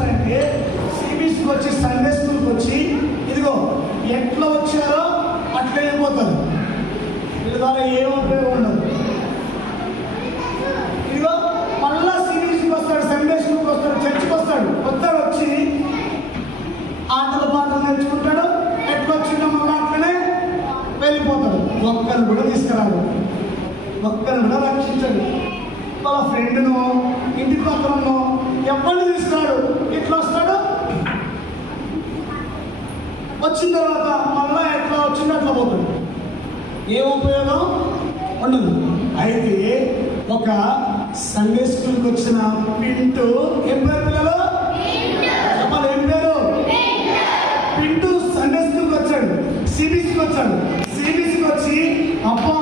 చేస్తారంటే సిబిఎస్కి వచ్చి సండే స్కూల్కి వచ్చి ఇదిగో ఎట్లా వచ్చారో అట్లా వెళ్ళిపోతారు. వీళ్ళ ద్వారా ఏం ఉపయోగం ఉండదు. ఇదిగో మళ్ళా సిబిఎస్కి వస్తాడు, సండే స్కూల్కి వస్తాడు, చర్చికి వస్తాడు, వచ్చి ఆటల పాటలు నేర్చుకుంటాడు, ఎట్లా వచ్చిందో మళ్ళీ అట్లనే వెళ్ళిపోతాడు. ఒక్కరు కూడా తీసుకురాడు, ఒక్కరు కూడా రక్షించడు. వాళ్ళ ఫ్రెండ్ను, ఇంటి పక్కనో ఎవరిని తీసుకురాడు. ఇట్లా వస్తాడు, వచ్చిన తర్వాత మళ్ళా ఎట్లా వచ్చిందో అట్లా పోతాడు. ఏం ఉపయోగం ఉండదు. అయితే ఒక సండే స్కూల్కి వచ్చిన పింటూ ఏం పేరు పిల్లలు చెప్పాలి, ఏం పేరు? పింటూ సండే స్కూల్కి వచ్చాడు, సిబిఎస్కి వచ్చాడు. సిబిఎస్కి వచ్చి అబ్బా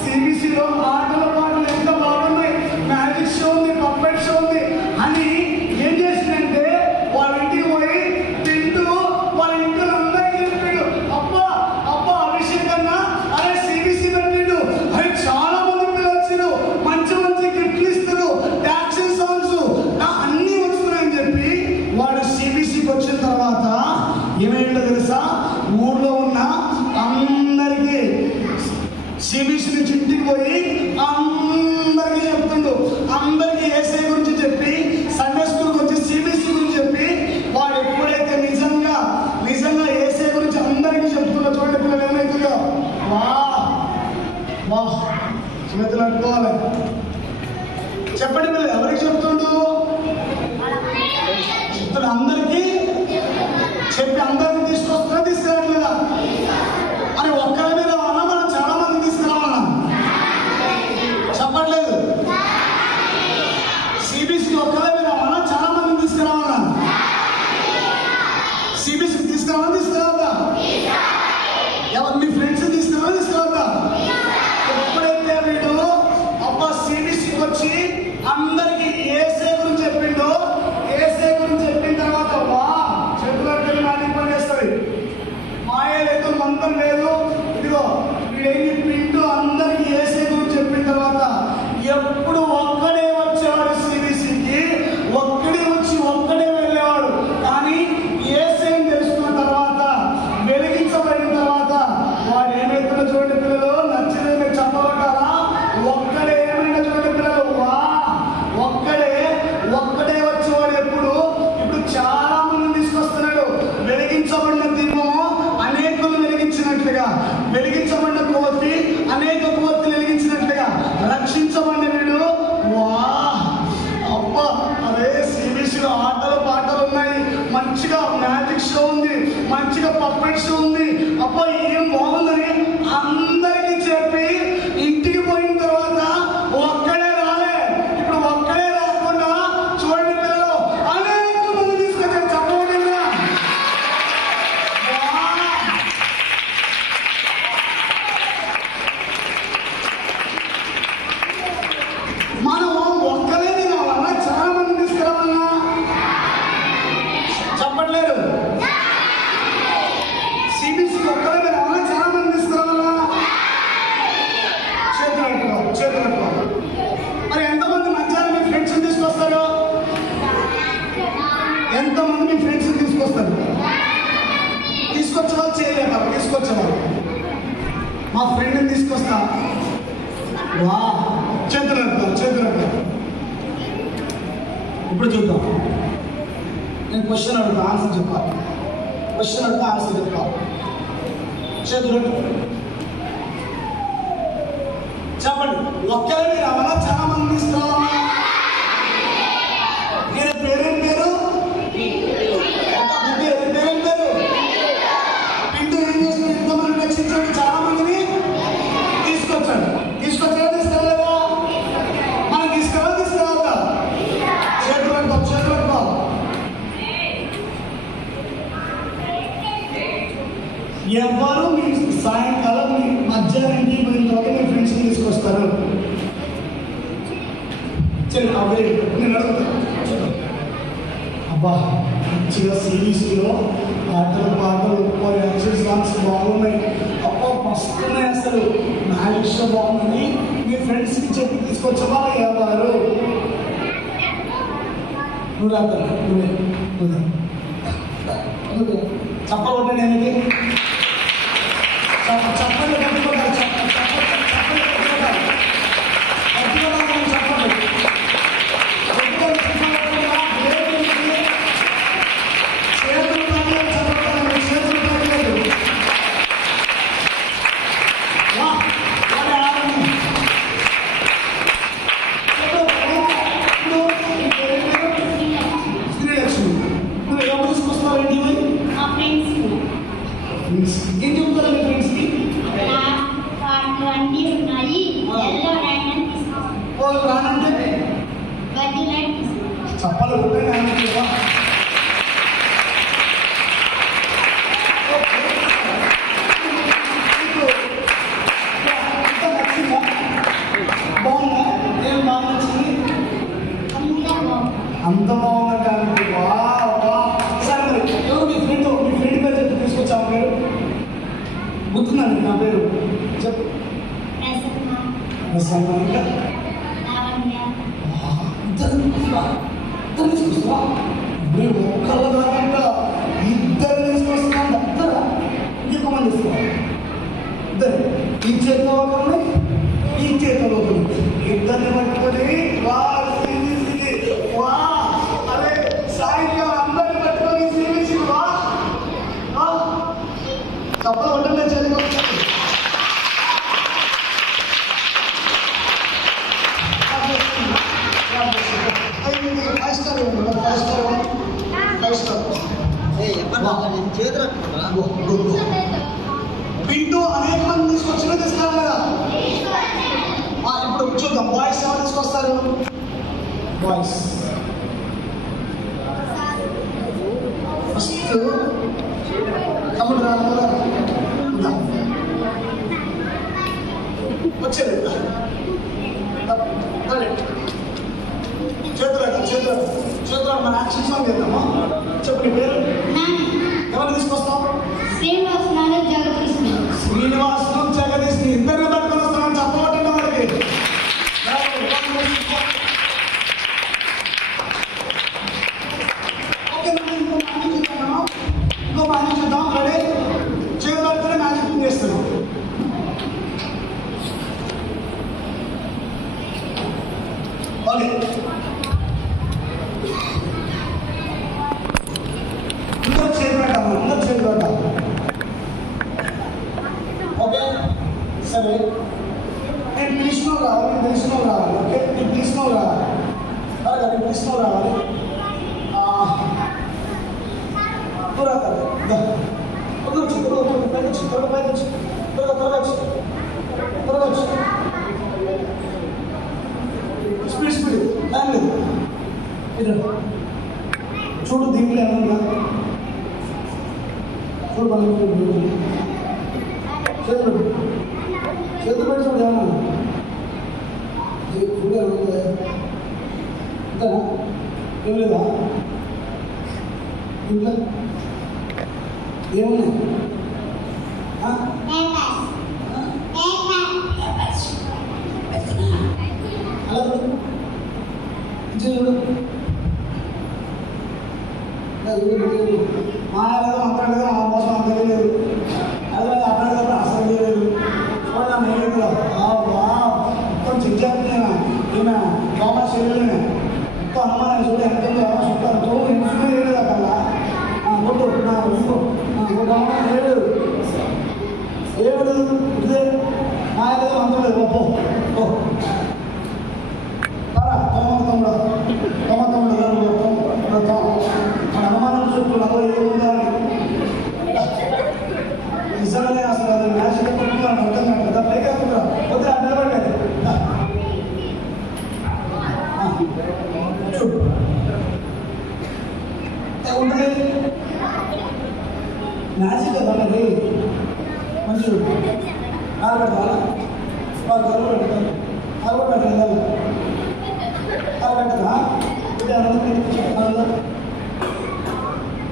సిబిఎస్లో ఆటల పాటలు ఎంత బాగున్నాయి, మ్యాజిక్ షో ఉంది, పప్పెట్ షో ఉంది అని ఏం చేసిందంటే వాళ్ళ ఇంటికి పోయి పింటూ వాళ్ళ ఇంట్లో అందరికీ చెప్పాడు, అబ్బా అబ్బా అభిషేక్ అన్న అరే సిబిఎస్సి పెట్టిండు, అరే చాలా మంది పిల్లలు వచ్చారు, మంచి మంచి గిఫ్ట్లు ఇస్తారు, యాక్షన్ సాంగ్స్ అన్నీ వస్తున్నాయని చెప్పి వాడు సిబిఎస్సికి వచ్చిన తర్వాత ఏమైందో తెలుసా? ఊర్లో ఉన్న అందరికీ సిబిఎస్సి నుంచి ఇంటికి పోయి అందరికీ చెప్తుండు. అందరికీ ఏసఐ గురించి చెప్పి సండే స్కూల్కి వచ్చి సిబిఎస్సి గురించి చెప్పి వాడు ఎప్పుడైతే నిజంగా ఏసఐ గురించి అందరికీ చెప్తుండో చూడండి పిల్లలు ఏమైతుందో. వా వా చేతులు అనుకోవాలి. చెప్పండి పిల్లలు, ఎవరికి చెప్తుండు? చెప్తాడు అందరికీ చెప్పి అందరినీ తీసుకొస్తున్నా తీసుకురావట్లేదా? అని ఒక్కరి మీద వల్ల మనం చాలా మంది తీసుకురావాలా? చెప్పట్లేదు. సిబిఎస్సి ఒక్కరి మీద వల్ల చాలా మంది తీసుకురావాలా? సిబిఎస్సి తీసుకురావద్దా? ఎవరు మీ ఫ్రెండ్స్ తీసుకురావద్దా? ఎప్పుడైతే వీడు అబ్బా సిబిఎస్సికి వచ్చి అందరికీ ఏసఐ గురించి చెప్పిండో, ఏసఐ గురించి చెప్పిన తర్వాత వా చేతులు నాటి పని చేస్తుంది. మాయ లేదు, మంత్రం లేదు. ఇదిగో వీడేమి పింటూ అందరికీ ఏసఐ గురించి చెప్పిన తర్వాత ఎప్పుడు ఒక్కడే వచ్చేవాడు సిబిఎస్సికి, ఒక్కడే వచ్చి ఒక్కడే వెళ్ళేవాడు. కానీ ఏసఐని తెలుసుకున్న తర్వాత, వెలిగించబడిన తర్వాత వాడు ఏమైతుందో చూడండి పిల్లలు, నచ్చింది మీరు చెప్పబడ్డారా? ఒక్కడే ఏమైనా చూడండి పిల్లలు, వా ఒక్కడే వచ్చేవాడు. ఇప్పుడు చాలా మంది తీసుకొస్తున్నాడు. వెలిగించబడిన దీపము అనేకులు వెలిగించినట్లుగా, వెలిగించబడిన కొవ్వొత్తి అనేక కొవ్వొత్తులు వెలిగించినట్లుగా రక్షించబడిన వీడు వా అబ్బా అదే సిబిఎస్సిలో ఆటలు పాటలు ఉన్నాయి, మంచిగా మ్యాజిక్ షో ఉంది, మంచిగా పప్పెట్ షో ఉంది, అబ్బా ఏం బాగుందని అందరికీ చెప్పి ఇంటికి పోయిన తర్వాత ఒక్కడే రాలే. ఇప్పుడు ఒక్కడే రాకుండా చూడండి పిల్లలు అనేక మంది తీసుకొచ్చారు. చెప్పండి మనం ఒక్కరే రావాలా, చాలా మంది తీసుకురావాలా? చెప్పట్లేదు. సిబిఎస్సికి ఒక్కరే రావాలా, చాలా మంది తీసుకురావాలా? చేతులు మరి ఎంతమంది మధ్యాహ్నం మీ ఫ్రెండ్స్ తీసుకొస్తారు? ఎంతమంది మీ ఫ్రెండ్స్ తీసుకొస్తారు? తీసుకొచ్చేవాళ్ళు చేయలేక తీసుకొచ్చేవాళ్ళు మా ఫ్రెండ్ని తీసుకొస్తా. వా చేతులు ఇప్పుడు చూద్దాం. నేను క్వశ్చన్ అడుగుతా, ఆన్సర్ చెప్పాలి. క్వశ్చన్ అడుగుతా, ఆన్సర్ చెప్పాలి. చేతులు చెప్పండి. ఒక్కరే రావాలా, చాలా మంది తీసుకురావాలా? నేను పేరేం పేరు? పింటూ ఏం చేసిన ఎంతమంది రక్షించాడు, చాలా మందిని తీసుకొచ్చాడు. తీసుకురాలేదా? మనం తీసుకురావద్దా? చేతులు ఎవరు మీ సాయంకాలం మీ మధ్యాహ్నం ఇంటికి పోయిన తర్వాత మీ ఫ్రెండ్స్ని తీసుకొస్తారు? సరే అవే నేను అడుగుతాను. అబ్బా మంచిగా సిబిఎస్సిలో ఆటలు పాటలు యాక్షన్ సాంగ్స్ బాగున్నాయి, అబ్బా మస్తు ఉన్నాయి, అసలు మ్యాజిక్ షో బాగుందని మీ ఫ్రెండ్స్కి చెప్పి తీసుకొచ్చావా? ఎవరు? నువ్వు రాదా? నువ్వే చప్పలు కొట్టండి ఆయనకి. చప్పలు కట్టుకోవాలి. ఏం చెప్తారా మీ ఫ్రెండ్స్కి? రానంటే చప్పలు కొట్టండి ఆయనకి. బాగుందా? ఏం బాగా నచ్చింది? అంత బాగుందంటే సరే మరి ఎవరు మీ ఫ్రెండ్ పేరు చెప్పి తీసుకొచ్చాము మీరు? గుర్తుందండి నా పేరు చెప్పు. ఇంకా ఇద్దరు తీసుకొస్తావా? మీరు ఒక్కళ్ళ కాకుండా ఇద్దరు తీసుకొస్తున్నాను. ఇద్దరు ఇంకొక మంది ఇస్తావా? ఇద్దరు ఈ చేతిలో ఒకరిని ఈ చేతిలో ఒకరిని ఇద్దరిని పట్టుకొని అదే సాయంత్రం అందరిని పట్టుకొని శ్రీమిసి తప్పలు ఉంటుండే చదివి పింటూ అనేక మంది తీసుకొచ్చిన తీసుకురావు కదా. ఇప్పుడు చూద్దాం బాయ్స్ ఎవరు తీసుకొస్తారు? బాయ్స్ ఫస్ట్ తమ్ముడు వచ్చేది చేతులు మన యాక్షన్ సాంగ్ చేద్దామా? చెప్పు నీ పేరు. ఎవరు తీసుకొస్తాం? శ్రీనివాసం జగదీష్ ఇద్దరిని పట్టుకొని వస్తామని చెప్పబట్టండి వాళ్ళకి. ఓకే ఇంకో మ్యాజిక్ చూద్దాం. రెడీ? చేతులు పట్టుకొని మ్యాజిక్ చేస్తున్నాం. ఓకే అందరూ చేతులు పెట్టాము. ఓకే సరే నేను పిలిచినవి రావాలి. ఓకే నేను పిలిచినవి రావాలి. అలాగే పిలిచినవి రావాలి. త్వరగా స్పీడ్ టైం లేదు. చూడు దీంట్లో ఏమన్నా చూడు మనం చేతులు పెట్టి చూడు ఏమన్నా ఇంతనా ఏం లేదా? ఇంట్లో ఏమున్నాయి? అలా చూడు మాట్లాడదాం మాట్లాడదాం ఆ మోసం అంత తెలియలేదు. అదే అట్లాడేటప్పుడు అసలు తెలియలేదు. చూడండి ఏమిటో మొత్తం చిట్టాను. ఈమె కామర్స్ వెళ్ళిన మొత్తం అనుమానం చూడు ఎంత చుట్టాను చూడు నిమిషమే లేదు అక్కడ ఏడు ఇదే మాట్లాడదాం అంత లేదు. అనుమానం చుట్టూ ఏముందా నిజంగానే అసలు అది మ్యాచ్ కొట్టుకున్నాను అర్థం కాదు కదా. పైకి వద్దు నిలబడలేదు. చూడు ఉంటుంది మ్యాచ్ కదా అది మంచి ఆరబెడతా ఆరబెడతాను ఆరబెట్టాలి ఆరబెట్టదా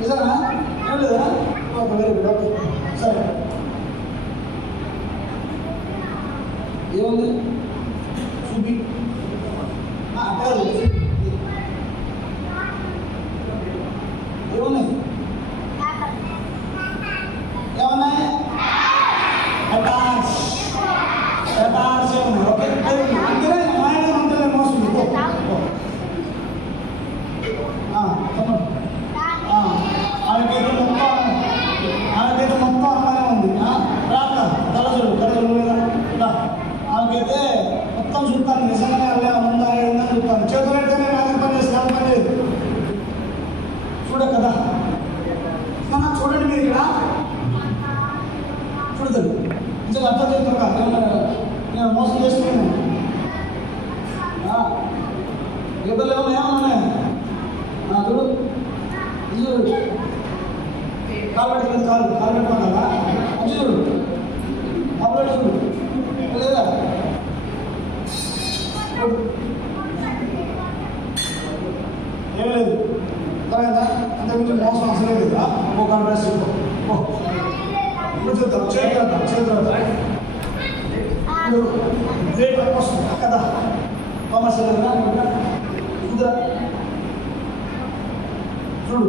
నిజమా ఏం లేదా? Very good. ఓకే సరే ఏముంది చూపి అక్కడ పేపర్లు ఏమన్నా ఉన్నాయా? చూడు ఇది చూడు, కాలు పెట్టుకుంది, కాలు పెట్టుకోవాలా? మంచి చూడు, అప్పుడు చూడు లేదా? ఏం లేదు కదా, అంతకుముందు మోసం అసలే లేదా? ఒక డ్రెస్ ఇప్పుడు చూద్దాం, చేద్దాం గ్రేట్ వస్తుంది కదా, కామర్షియల్ కుదరా చూడు.